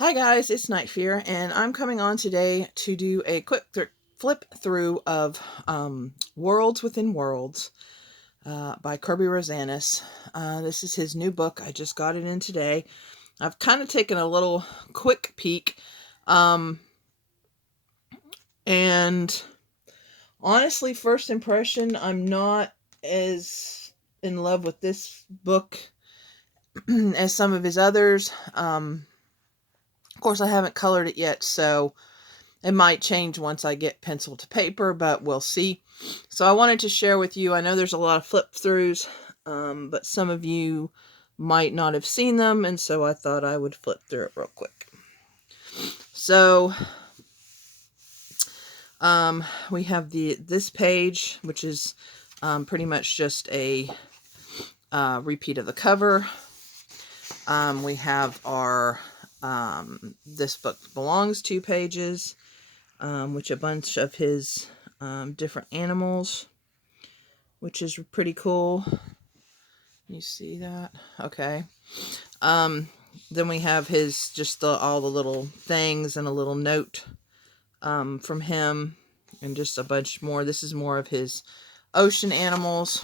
Hi guys, it's Night Fear, and I'm coming on today to do a quick flip through of Worlds Within Worlds by Kerby Rosanes. This is his new book. I just got it in today. I've kind of taken a little quick peek, and honestly, first impression, I'm not as in love with this book as some of his others. Of course, I haven't colored it yet, so it might change once I get pencil to paper, but we'll see. So I wanted to share with you, I know there's a lot of flip throughs, but some of you might not have seen them, and so I thought I would flip through it real quick. So we have this page, which is pretty much just a repeat of the cover. We have our This Book Belongs To pages, which a bunch of his different animals, which is pretty cool. You see that? Okay. Then we have his just all the little things and a little note from him, and just a bunch more. This is more of his ocean animals,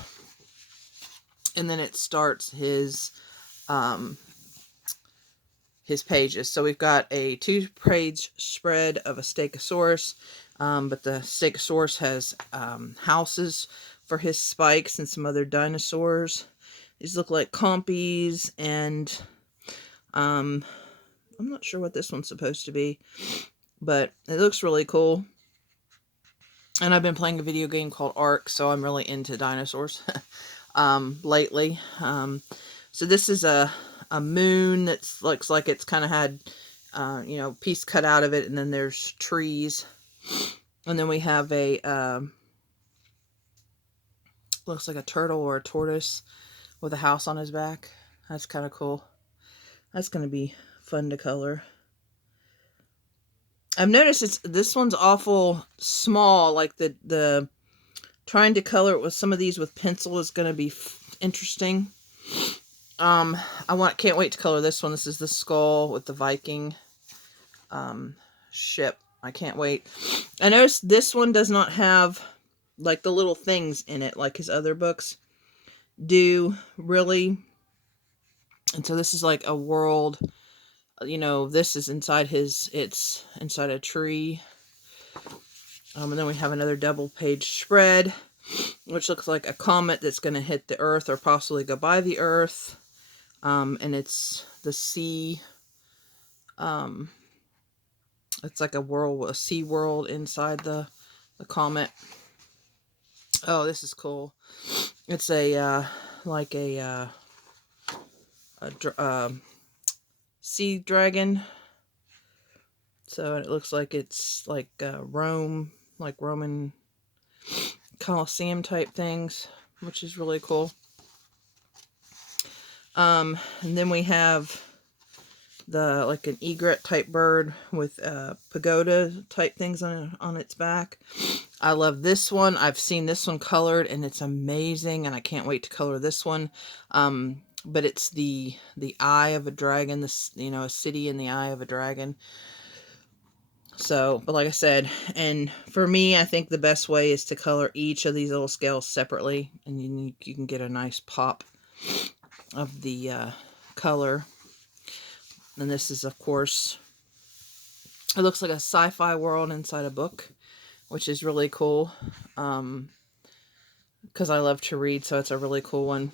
and then it starts his pages. So we've got a 2-page spread of a Stegosaurus, but the Stegosaurus has houses for his spikes and some other dinosaurs. These look like compies, and I'm not sure what this one's supposed to be, but it looks really cool. And I've been playing a video game called Ark, so I'm really into dinosaurs lately. So this is a moon that looks like it's kind of had, piece cut out of it, and then there's trees. And then we have a, looks like a turtle or a tortoise with a house on his back. That's kind of cool. That's going to be fun to color. I've noticed this one's awful small. Like the trying to color it with some of these with pencil is going to be interesting. Can't wait to color this one. This is the skull with the Viking ship. I can't wait. I noticed this one does not have like the little things in it like his other books do, really. And so this is like a world, this is inside it's inside a tree. And then we have another double page spread, which looks like a comet that's going to hit the earth or possibly go by the earth. And it's the sea. It's like a sea world inside the comet. Oh, this is cool. It's a sea dragon. So it looks like it's like Rome, like Roman Colosseum type things, which is really cool. And then we have like an egret type bird with pagoda type things on its back. I love this one. I've seen this one colored, and it's amazing, and I can't wait to color this one. But it's the eye of a dragon, a city in the eye of a dragon. So, but like I said, and for me, I think the best way is to color each of these little scales separately, and you can get a nice pop of the color. And this is, of course, it looks like a sci-fi world inside a book, which is really cool, because I love to read, so it's a really cool one.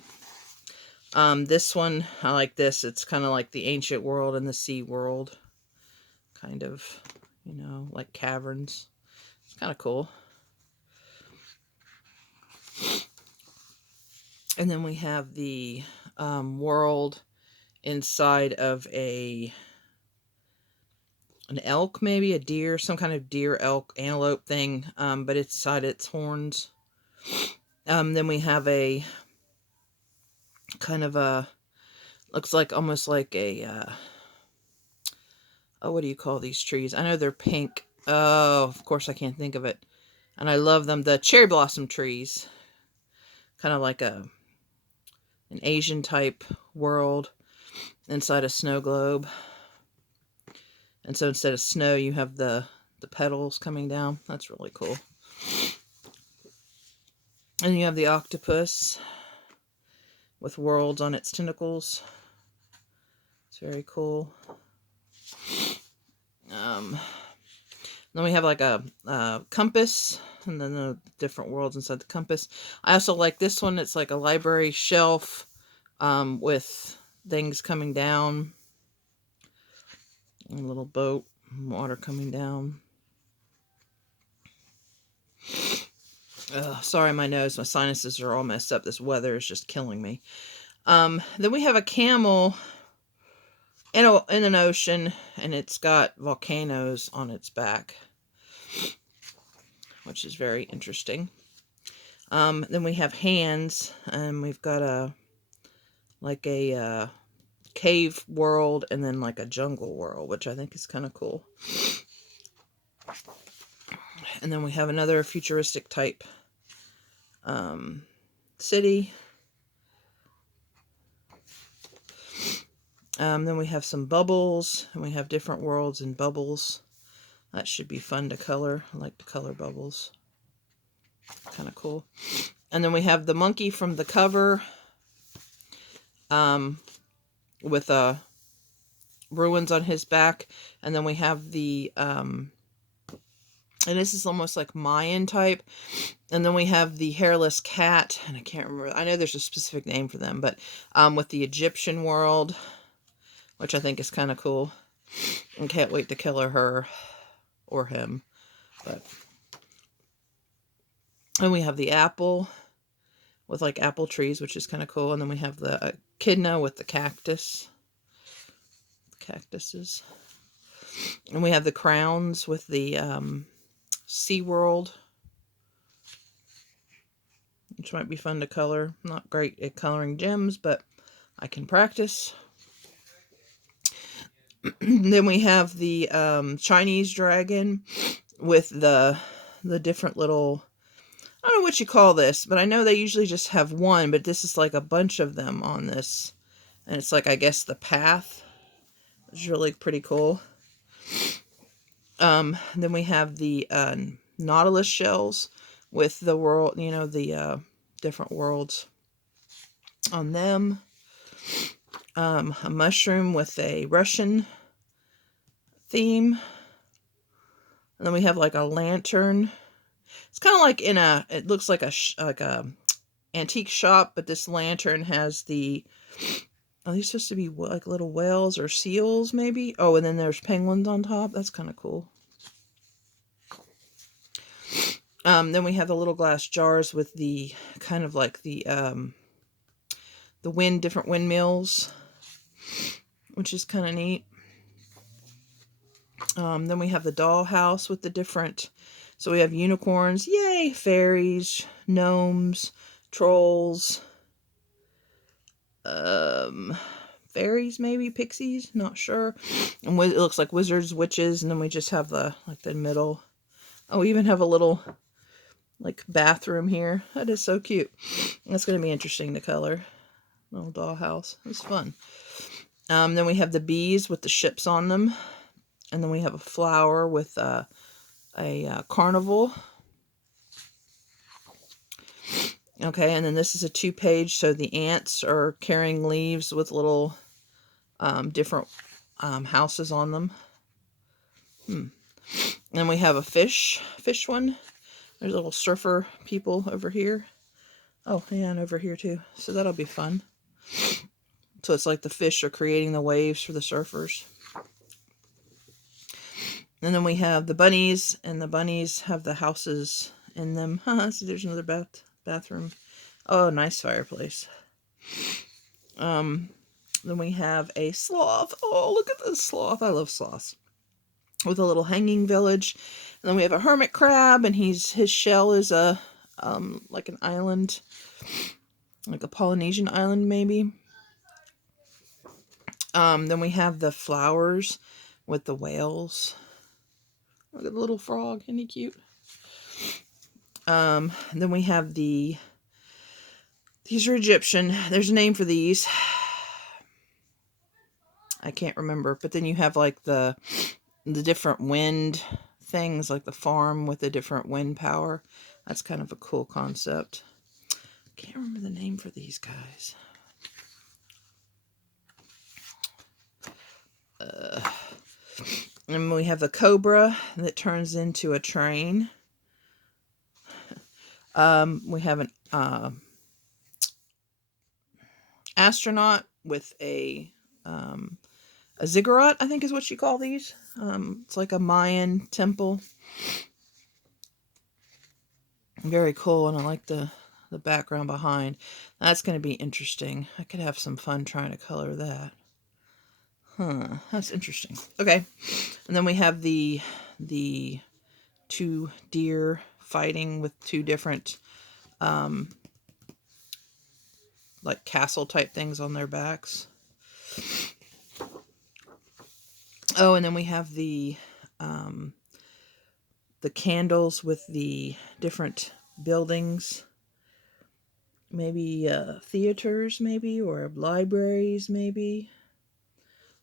This one, I like this. It's kind of like the ancient world and the sea world, kind of, like caverns. It's kind of cool. And then we have the world inside of an elk, maybe a deer, some kind of deer, elk, antelope thing, but it's inside its horns. Then we have a kind of a, looks like almost like a, what do you call these trees? I know they're pink. Oh, of course I can't think of it. And I love them. The cherry blossom trees. Kind of like an Asian type world inside a snow globe. And so instead of snow, you have the petals coming down. That's really cool. And you have the octopus with worlds on its tentacles. It's very cool. Then we have like a compass, and then the different worlds inside the compass. I also like this one. It's like a library shelf with things coming down. A little boat, water coming down. Sorry, my nose, my sinuses are all messed up. This weather is just killing me. Then we have a camel in an ocean, and it's got volcanoes on its back, which is very interesting. Then we have hands, and we've got a cave world, and then like a jungle world, which I think is kind of cool. And then we have another futuristic type city. Then we have some bubbles, and we have different worlds and bubbles. That should be fun to color. I like to color bubbles. Kind of cool. And then we have the monkey from the cover with ruins on his back. And then we have the, and this is almost like Mayan type. And then we have the hairless cat, and I can't remember. I know there's a specific name for them, but with the Egyptian world, which I think is kind of cool. And can't wait to color her or him. But and we have the apple with like apple trees, which is kind of cool. And then we have the echidna with the cactuses. And we have the crowns with the Sea World, which might be fun to color. Not great at coloring gems, but I can practice. Then we have the Chinese dragon with the different little, I don't know what you call this, but I know they usually just have one, but this is like a bunch of them on this. And it's like, I guess, the path. It's really pretty cool. Then we have the nautilus shells with the world, the different worlds on them. A mushroom with a Russian theme. And then we have like a lantern. It's kind of like it looks like a antique shop, but this lantern has are these supposed to be like little whales or seals maybe? Oh, and then there's penguins on top. That's kind of cool. Then we have the little glass jars with the kind of like the different windmills, which is kind of neat. Then we have the dollhouse with the different, so we have unicorns, yay, fairies, gnomes, trolls, fairies maybe, pixies, not sure. And it looks like wizards, witches, and then we just have the middle. Oh, we even have a little like bathroom here. That is so cute. That's going to be interesting to color. Little dollhouse. It's fun. Then we have the bees with the ships on them. And then we have a flower with a carnival. Okay, and then this is a 2-page, so the ants are carrying leaves with little different houses on them. Then we have a fish one. There's little surfer people over here. Oh, yeah, and over here too. So that'll be fun. So it's like the fish are creating the waves for the surfers. And then we have the bunnies, and the bunnies have the houses in them. So there's another bathroom. Oh, nice fireplace. Then we have a sloth. Oh, look at this sloth. I love sloths. With a little hanging village. And then we have a hermit crab, and his shell is a like an island, like a Polynesian island maybe. Then we have the flowers with the whales. Look at the little frog, isn't he cute? Then we have these are Egyptian. There's a name for these. I can't remember. But then you have like the the different wind things, like the farm with the different wind power. That's kind of a cool concept. Can't remember the name for these guys. And we have the cobra that turns into a train. We have an astronaut with a ziggurat, I think is what you call these. It's like a Mayan temple. Very cool, and I like the background behind. That's going to be interesting. I could have some fun trying to color that. Huh, that's interesting. Okay, and then we have the two deer fighting with two different like castle type things on their backs. Oh, and then we have the candles with the different buildings. Maybe theaters, maybe, or libraries, maybe.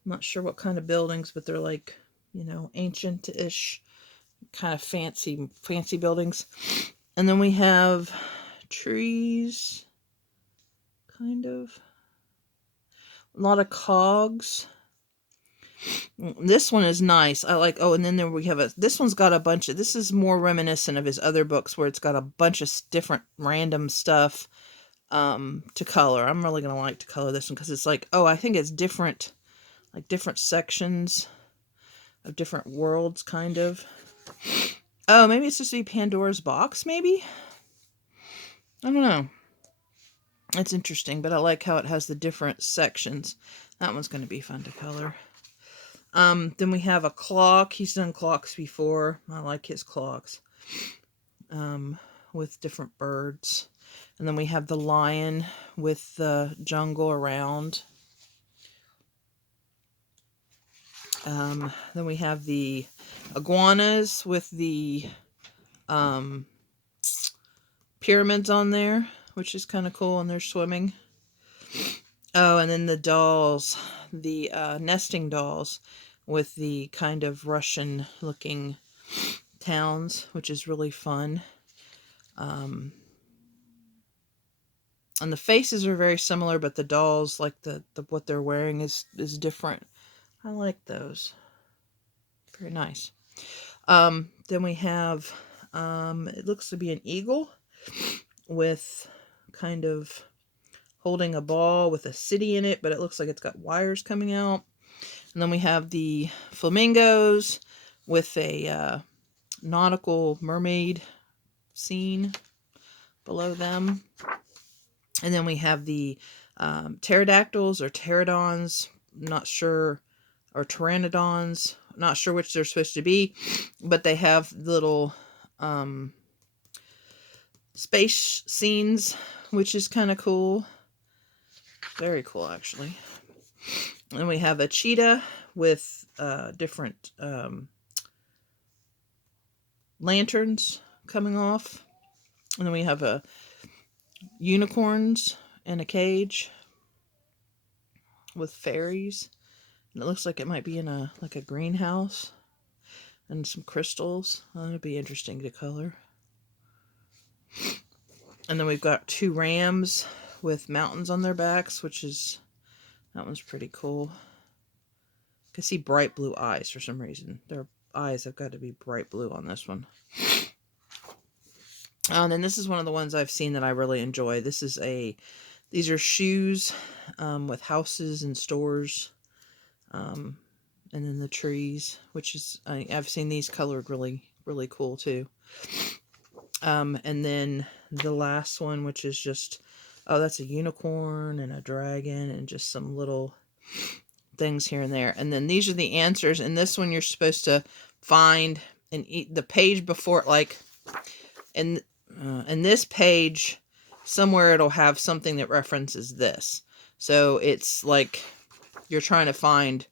I'm not sure what kind of buildings, but they're like, you know, ancient-ish, kind of fancy buildings. And then we have trees, kind of. A lot of cogs. This one is nice. I like, oh, and then there we have this one's got a bunch of, this is more reminiscent of his other books where it's got a bunch of different random stuff to color. I'm really going to like to color this one because it's like, oh, I think it's different, like different sections of different worlds, kind of. Oh, maybe it's just to be Pandora's box, maybe? I don't know. It's interesting, but I like how it has the different sections. That one's going to be fun to color. Then we have a clock. He's done clocks before. I like his clocks. With different birds. And then we have the lion with the jungle around. Then we have the iguanas with the pyramids on there, which is kind of cool, and they're swimming. Oh, and then the dolls, the nesting dolls with the kind of Russian looking towns, which is really fun. And the faces are very similar, but the dolls, like the what they're wearing is different. I like those. Very nice. Then we have, it looks to be an eagle with kind of holding a ball with a city in it, but it looks like it's got wires coming out. And then we have the flamingos with a nautical mermaid scene below them. And then we have the pterodactyls or pterodons, not sure, or pteranodons, not sure which they're supposed to be, but they have little space scenes, which is kind of cool. Very cool, actually. And we have a cheetah with different lanterns coming off. And then we have a unicorns in a cage with fairies. And it looks like it might be in a greenhouse. And some crystals. That'd be interesting to color. And then we've got two rams with mountains on their backs, which is, that one's pretty cool. I can see bright blue eyes for some reason. Their eyes have got to be bright blue on this one. And then this is one of the ones I've seen that I really enjoy. These are shoes with houses and stores. And then the trees, which is, I've seen these colored really, really cool too. And then the last one, which is just, oh, that's a unicorn and a dragon and just some little things here and there. And then these are the answers. And this one you're supposed to find and eat the page before, like, in this page, somewhere it'll have something that references this. So it's like you're trying to find,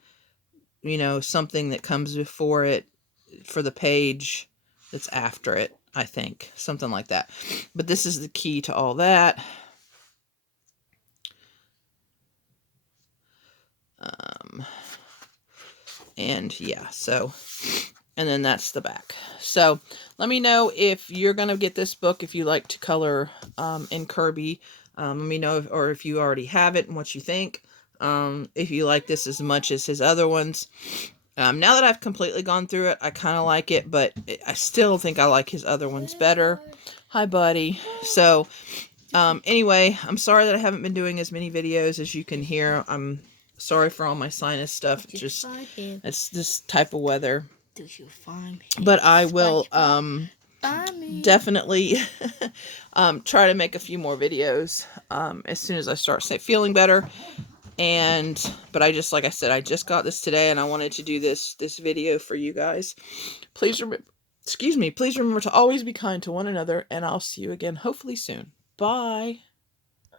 you know, something that comes before it for the page that's after it, I think. Something like that. But this is the key to all that. And yeah, so, and then that's the back. So let me know if you're going to get this book, if you like to color in Kerby. Let me know or if you already have it and what you think. If you like this as much as his other ones. Now that I've completely gone through it, I kind of like it, but I still think I like his other ones better. Hi, buddy. So, anyway, I'm sorry that I haven't been doing as many videos as you can hear. I'm sorry for all my sinus stuff. It's this type of weather. Did you find but I will definitely try to make a few more videos as soon as I start feeling better. But I just, like I said, I just got this today and I wanted to do this video for you guys. Please remember to always be kind to one another, and I'll see you again hopefully soon. Bye.